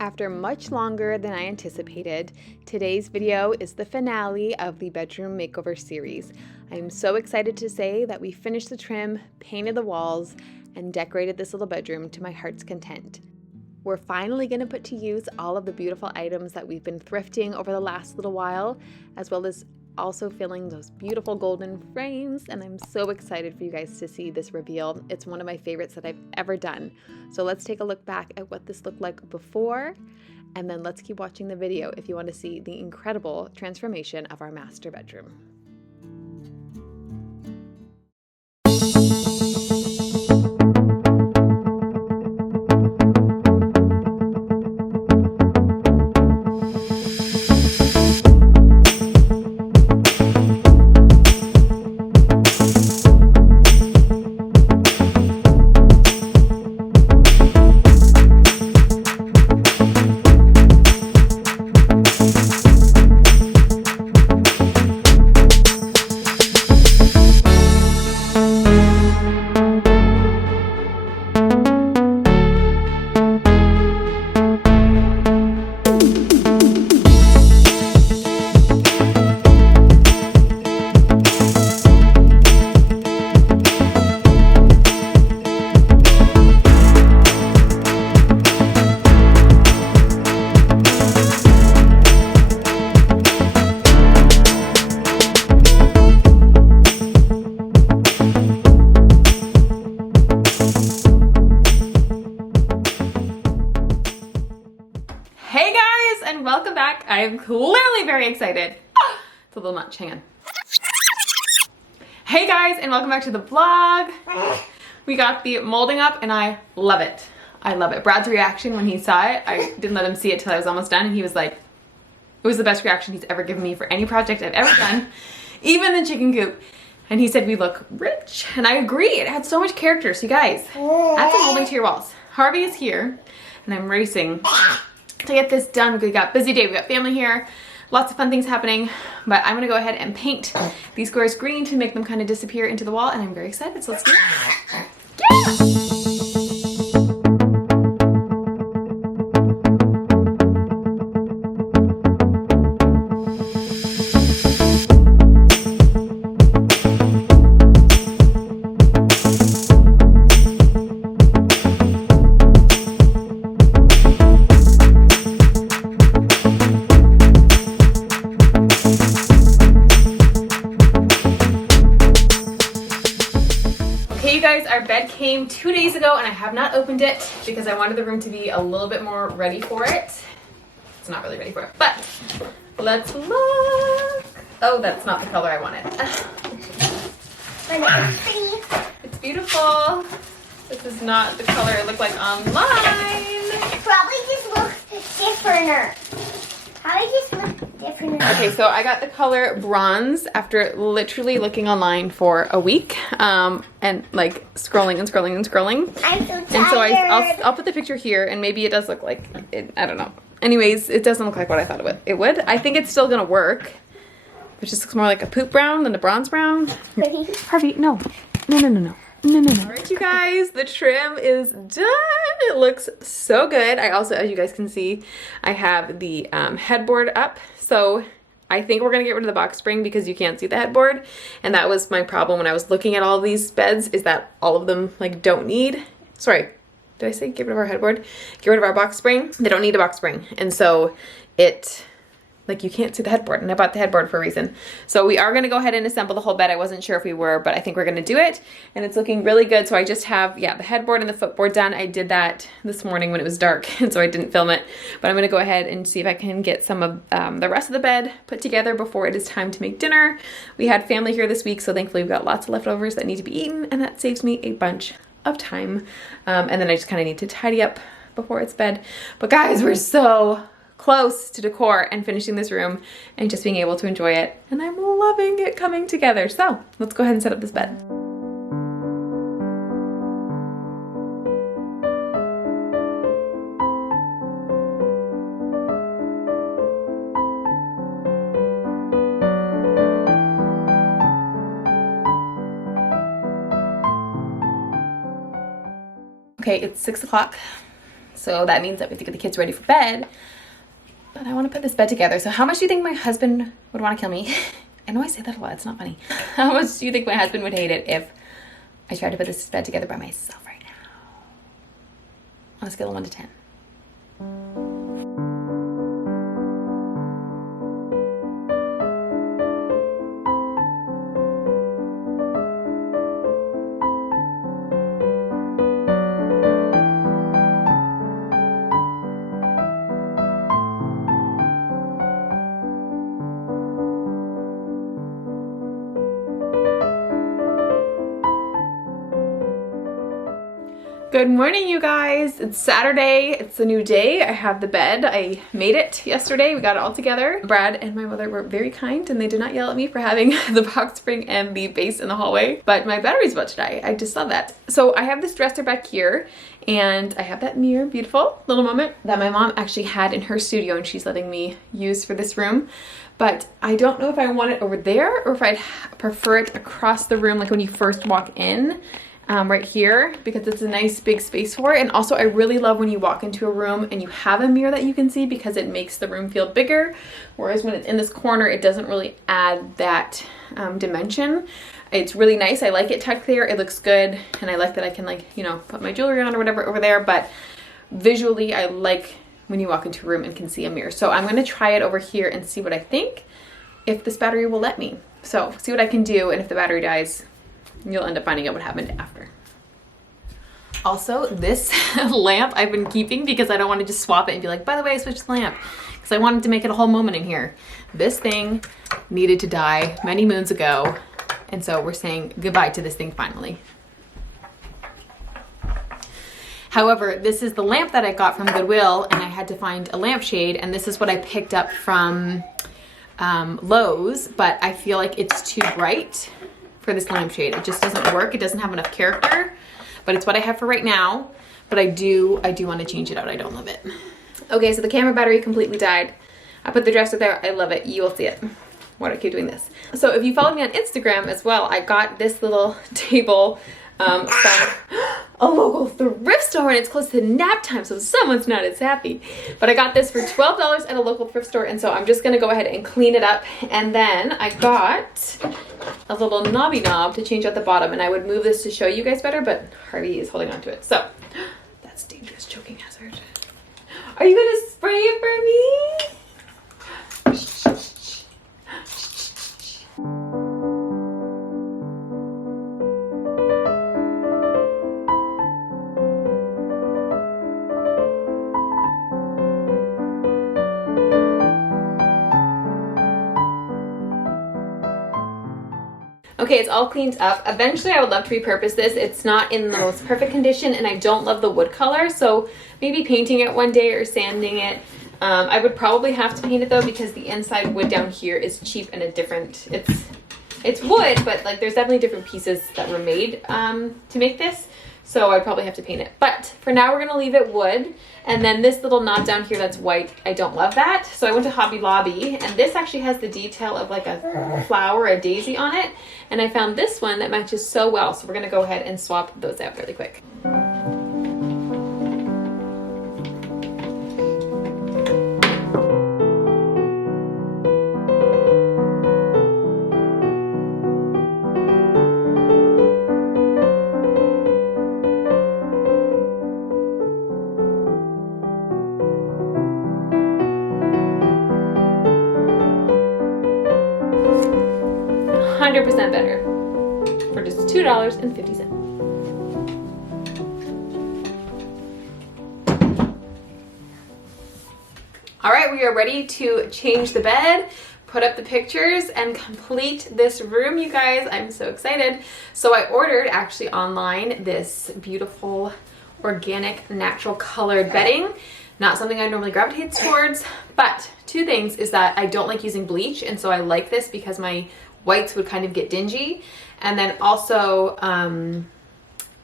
After much longer than I anticipated, today's video is the finale of the bedroom makeover series. I am so excited to say that we finished the trim, painted the walls, and decorated this little bedroom to my heart's content. We're finally going to put to use all of the beautiful items that we've been thrifting over the last little while, as well as also filling those beautiful golden frames, and I'm so excited for you guys to see this reveal. It's one of my favorites that I've ever done. So let's take a look back at what this looked like before, and then let's keep watching the video if you want to see the incredible transformation of our master bedroom. Welcome back. I am clearly very excited. It's a little much, hang on. Hey guys, and welcome back to the vlog. We got the molding up and I love it. I love it. Brad's reaction when he saw it, I didn't let him see it till I was almost done, and he was like, it was the best reaction he's ever given me for any project I've ever done, even the chicken coop. And he said we look rich, and I agree. It had so much character. So you guys, add some molding to your walls. Harvey is here, and I'm racing to get this done. We got a busy day, we got family here, lots of fun things happening, but I'm gonna go ahead and paint these squares green to make them kind of disappear into the wall, and I'm very excited, so let's do it. Yeah! Our bed came 2 days ago and I have not opened it because I wanted the room to be a little bit more ready for it. It's not really ready for it, but let's look. Oh, that's not the color I wanted. It's beautiful. This is not the color it looked like online. Probably just looks different. Probably just looks different. Okay, so I got the color bronze after literally looking online for a week, and like scrolling and scrolling and scrolling. I'm so tired. And so I'll put the picture here, and maybe it does look like it. I don't know. Anyways, it doesn't look like what I thought it would. I think it's still gonna work. It just looks more like a poop brown than a bronze brown. Harvey, no. No. Alright, you guys, the trim is done. It looks so good. I also, as you guys can see, I have the headboard up. So I think we're gonna get rid of the box spring because you can't see the headboard. And that was my problem when I was looking at all of these beds, is that all of them like don't need, sorry, did I say get rid of our headboard? Get rid of our box spring. They don't need a box spring. And so it, like, you can't see the headboard, and I bought the headboard for a reason. So we are gonna go ahead and assemble the whole bed. I wasn't sure if we were, but I think we're gonna do it, and it's looking really good. So I just have, yeah, the headboard and the footboard done. I did that this morning when it was dark, and so I didn't film it, but I'm gonna go ahead and see if I can get some of the rest of the bed put together before it is time to make dinner. We had family here this week, so thankfully we've got lots of leftovers that need to be eaten, and that saves me a bunch of time. And then I just kind of need to tidy up before it's bed. But guys, we're so close to decor and finishing this room and just being able to enjoy it, and I'm loving it coming together. So let's go ahead and set up this bed. Okay, it's 6 o'clock. So that means that we have to get the kids ready for bed. But I want to put this bed together. So how much do you think my husband would want to kill me? I know I say that a lot, it's not funny. How much do you think my husband would hate it if I tried to put this bed together by myself right now? On a scale of 1 to 10. Good morning, you guys. It's Saturday. It's a new day. I have the bed. I made it yesterday. We got it all together. Brad and my mother were very kind and they did not yell at me for having the box spring and the base in the hallway. But my battery's about to die. I just saw that. So I have this dresser back here and I have that mirror, beautiful little moment, that my mom actually had in her studio and she's letting me use for this room. But I don't know if I want it over there or if I'd prefer it across the room, like when you first walk in. Right here, because it's a nice big space for it. And also I really love when you walk into a room and you have a mirror that you can see, because it makes the room feel bigger, whereas when it's in this corner it doesn't really add that dimension. It's really nice. I like it tucked there. It looks good, and I like that I can, like, you know, put my jewelry on or whatever over there, but visually I like when you walk into a room and can see a mirror. So I'm going to try it over here and see what I think, if this battery will let me. So see what I can do, and if the battery dies, you'll end up finding out what happened after. Also, this lamp I've been keeping because I don't want to just swap it and be like, by the way, I switched the lamp, because I wanted to make it a whole moment in here. This thing needed to die many moons ago, and so we're saying goodbye to this thing finally. However, this is the lamp that I got from Goodwill, and I had to find a lampshade, and this is what I picked up from Lowe's, but I feel like it's too bright for this lampshade. It just doesn't work. It doesn't have enough character, but it's what I have for right now. But I do want to change it out. I don't love it. Okay, so the camera battery completely died. I put the dresser there. I love it. You will see it. Why do I keep doing this? So if you follow me on Instagram as well, I got this little table from a local thrift store, and it's close to nap time, so someone's not as happy. But I got this for $12 at a local thrift store, and so I'm just gonna go ahead and clean it up. And then I got a little knobby knob to change out the bottom, and I would move this to show you guys better, but Harvey is holding on to it. So that's dangerous, choking hazard. Are you gonna spray it for me? 'Kay, it's all cleaned up. Eventually I would love to repurpose this. It's not in the most perfect condition, and I don't love the wood color, so maybe painting it one day or sanding it. I would probably have to paint it though, because the inside wood down here is cheap and a different, it's wood, but like there's definitely different pieces that were made to make this. So I'd probably have to paint it. But for now, we're gonna leave it wood. And then this little knob down here that's white, I don't love that. So I went to Hobby Lobby, and this actually has the detail of like a flower, a daisy on it. And I found this one that matches so well. So we're gonna go ahead and swap those out really quick. 100% better for just $2.50. All right, we are ready to change the bed, put up the pictures, and complete this room, you guys. I'm so excited. So I ordered actually online this beautiful organic natural colored bedding. Not something I normally gravitate towards, but two things is that I don't like using bleach, and so I like this because my whites would kind of get dingy. And then also,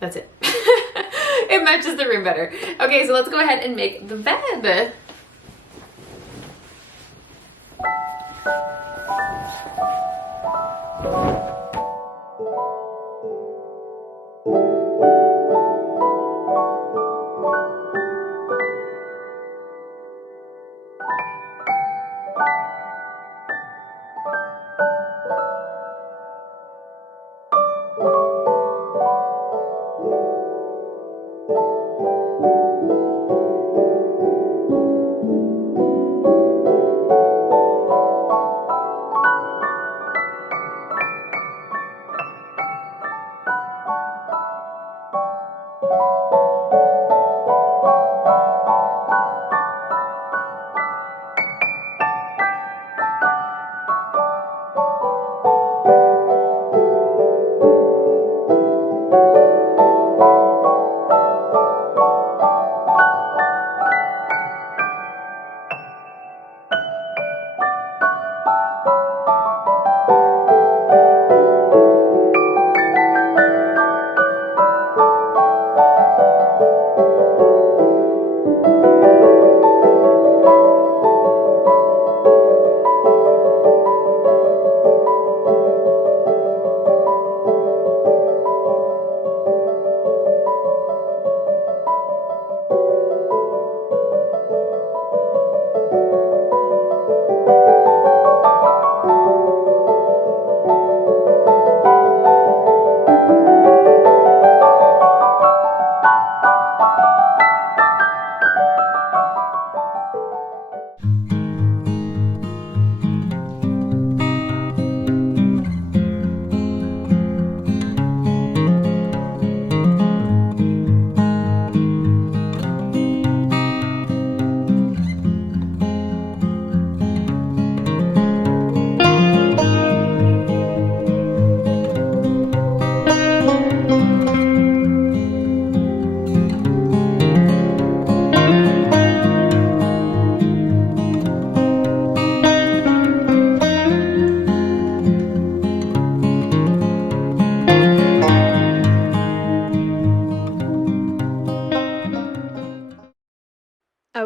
that's it. It matches the room better. Okay, so let's go ahead and make the bed.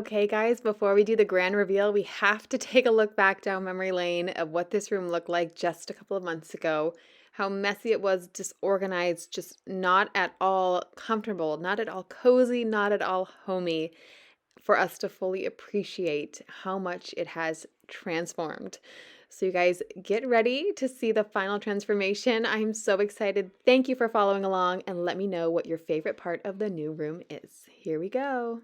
Okay, guys, before we do the grand reveal, we have to take a look back down memory lane of what this room looked like just a couple of months ago. How messy it was, disorganized, just not at all comfortable, not at all cozy, not at all homey, for us to fully appreciate how much it has transformed. So you guys get ready to see the final transformation. I'm so excited. Thank you for following along, and let me know what your favorite part of the new room is. Here we go.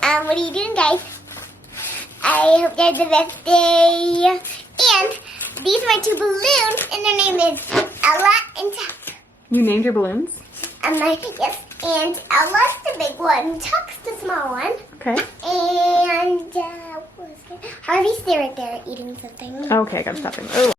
What are you doing, guys? I hope you have the best day. And these are my two balloons, and their name is Ella and Tuck. You named your balloons? Yes, and Ella's the big one, Tuck's the small one. Okay. And what was it? Harvey's there right there eating something. Okay, I got stopping. Oh.